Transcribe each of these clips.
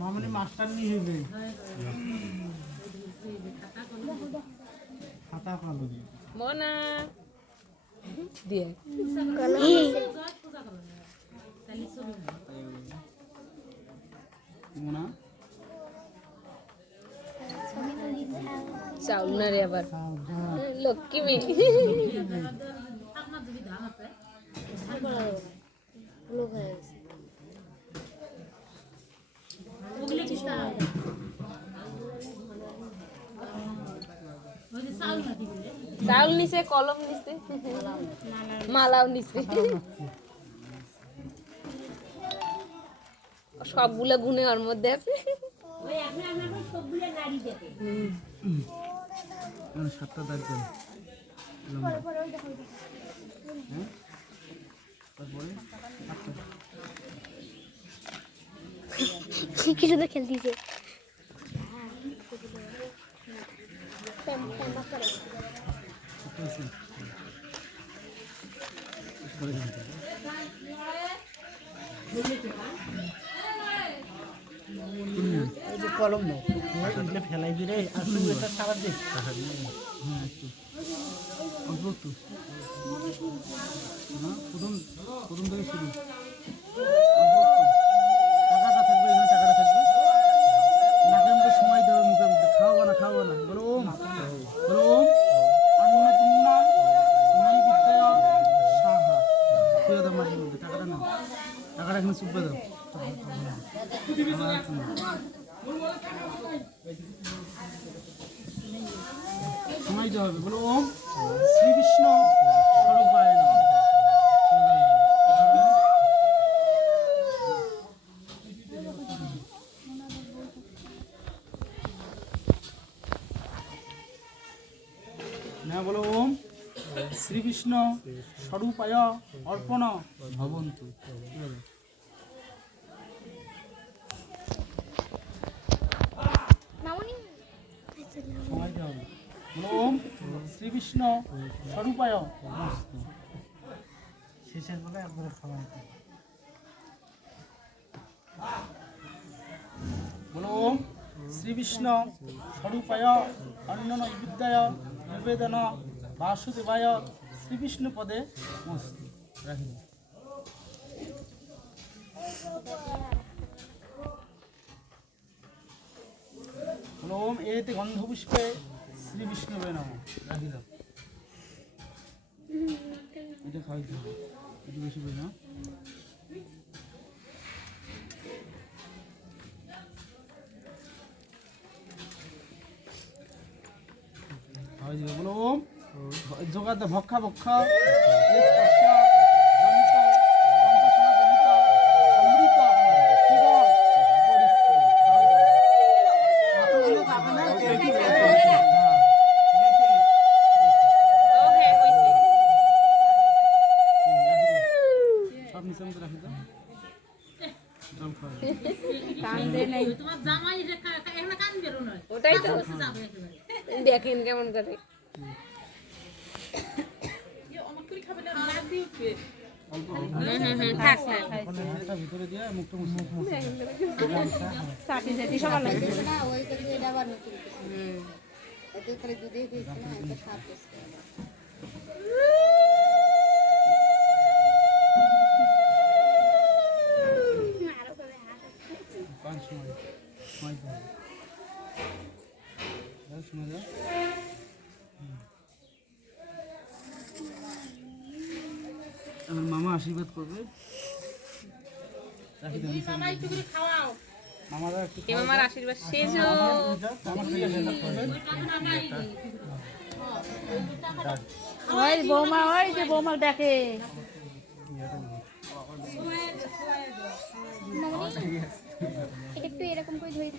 মামনি master নিয়ে হইবে খাতা কালো মোনা দিয়ে মোনা চাউল না রে আবার লক্ষ্মী মেয়ে চাউল নিছে কলম নিছে মালাও নিছে সবগুলো গুনে ওর মধ্যে আছে সাতটা দাঁড় কিছু তো খেলতেছে কলম নাও ফেলাই দিলে টাকা দে প্রথম থেকে শুরু টাকাটা থাকবে এখানে টাকাটা থাকবে নাকের মধ্যে সময় দেবে মুখের মধ্যে খাওয়াবো না বলো ওম বলো ওম অন্নপূর্ণা তুমি বিদ্যা সাহা কেউ দাও মাঝে মধ্যে টাকাটা নাও টাকাটা এখানে চুপবে দাও সময় দেওয়া হবে বলো ওম শ্রী বিষ্ণু স্বরূপায় নমঃ না বলো ওম শ্রী বিষ্ণু স্বরূপায় অর্পণ ভবন্তু সময় দেওয়া হবে বলো ওম শ্রী বিষ্ণু স্বরূপায় শেষের বলে একবারে খাওয়া বলো ওম শ্রী বিষ্ণু স্বরূপায় অন্নন বিদ্যায় নিবেদন বাসুদেবায় শ্রী বিষ্ণু পদে মস্তু রাখি বলো ওম এতে গন্ধ পুষ্পে শ্রী বিষ্ণুবে নমঃ রাখি দাও এটা খাওয়াইতে হবে একটু বেশি করে না খাওয়াই দিবে বলো ওম যোগাতে ভক্ষা ভক্ষা স্পর্শ জনিত পঞ্চসনা জনিত অমৃত জীবন পরিশ্রম খাওয়াই দাও মাথাগুলো যাবে না কেটে যাবে সব নিচে মতো রাখি দাও জল খাওয়া কান্দে নাই তোমার জামাই এখানে কান বেরো না ওটাই তো দেখেন কেমন করে থাক এটা ভিতরে দিয়ে মুখটা মুছে চাটি চাটি সবার লাগবে না ওই তো এটা আবার নতুন এতে করে দুধে দিয়েছে না এটা সাত পাঁচ সময় সময় দাও সময় দাও আমার মামা আশীর্বাদ করবে রাখি দাও সবাই একটু করে খাওয়াও মামারা একটু আমার আশীর্বাদ শেষ ওই বৌমা ওই যে বৌমা দেখে একটু এরকম করে ধরে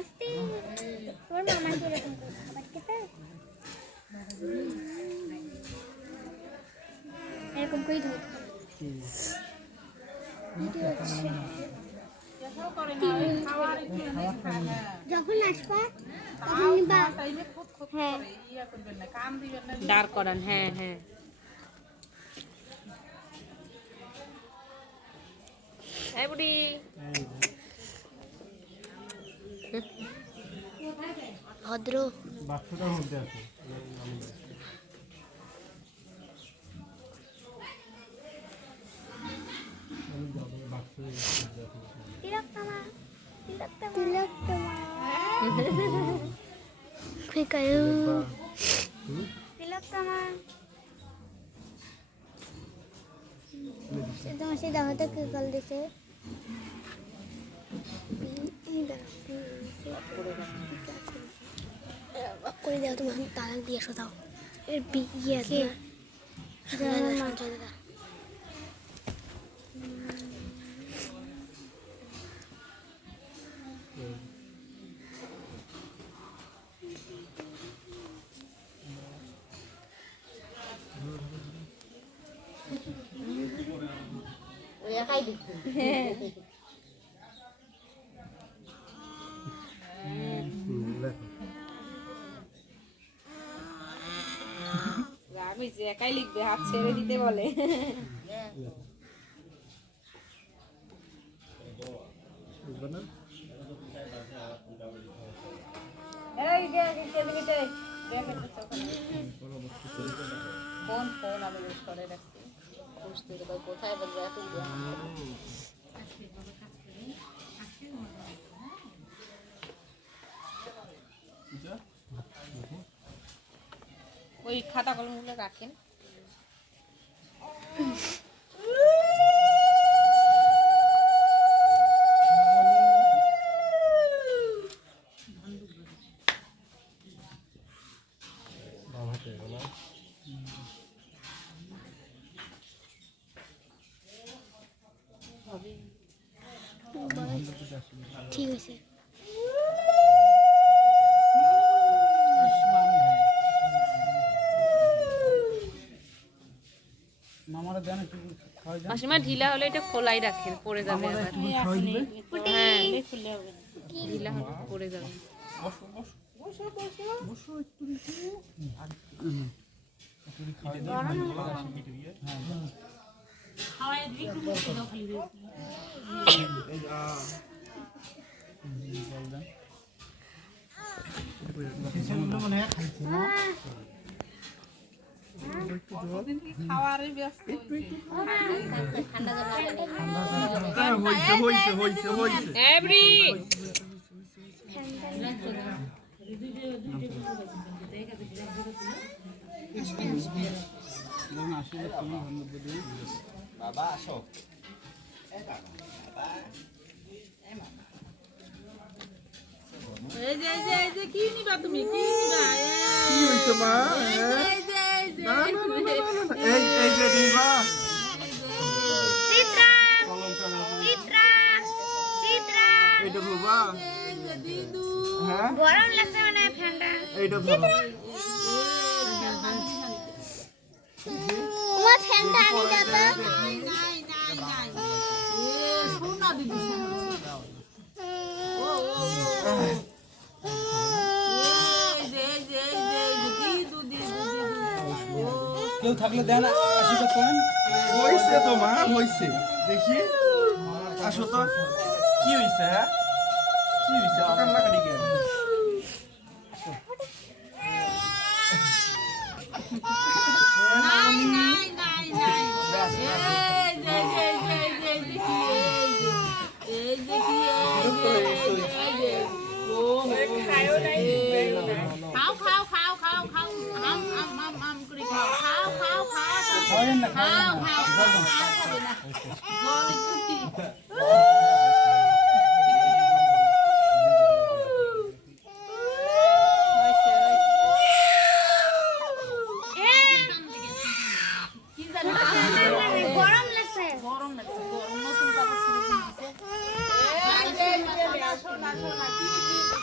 আস্তে তোর মামা তো এরকম করে খাবার খেতে এরকম করেই ধরতে হবে। যখন আসবা তখন নিবা। হ্যাঁ দাঁড় করান, হ্যাঁ হ্যাঁ। এই বুড়ি ভদ্র বাক্সটার মধ্যে আছে তিলকতমা তিলকতমা ফিকায়ু তিলকতমা তোমার সেই দেখাতে কি কল দিছে করে দাও, তুমি এখন তালাক দিয়ে এসো দাও। এর বিয়ে আছে দাদা ওই একাই দেখুন আমি যে একাই লিখবে, হাত ছেড়ে দিতে বলে। এই যে কেটে কেটে ফোন ফোন আমি ইউজ করে রাখছি। বুঝতে তো কোথায় বলবে এখন ওই খাতা কলমগুলো রাখেন। ঠিক আছে। মামারা দেন একটু খাওয়াই দেন। মাসিমা ঢিলা হলে এটা খোলাই রাখেন, পড়ে যাবে মামারা আবার। একটু খাওয়াই দিবে। হ্যাঁ ঢিলা হলে পড়ে যাবে। সেগুলো মনে হয় খাইছে না? খাওয়ারই ব্যস্ত এভরি যখন আসলে তুমি ধন্যবাদ দিও। বাবা আসো এই যে কি নিবা তুমি, কি নিবা? কি হইছে মা না না না এই যে দিবা চিত্রা কলমটা না চিত্রা চিত্রা এইটা বাবা হ্যাঁ গরম লাগছে মানে ফ্যানটা। এইটা ধরো তোমার ফ্যানটা আনি দাও তো। কেউ থাকলে দেন, আশীর্বাদ করেন। হইছে তো মা হইছে দেখি আসো তো কি হইছে হ্যাঁ কি হইছে কান লাগা দিকে খাওয়াইন না, খাওয়াইন না।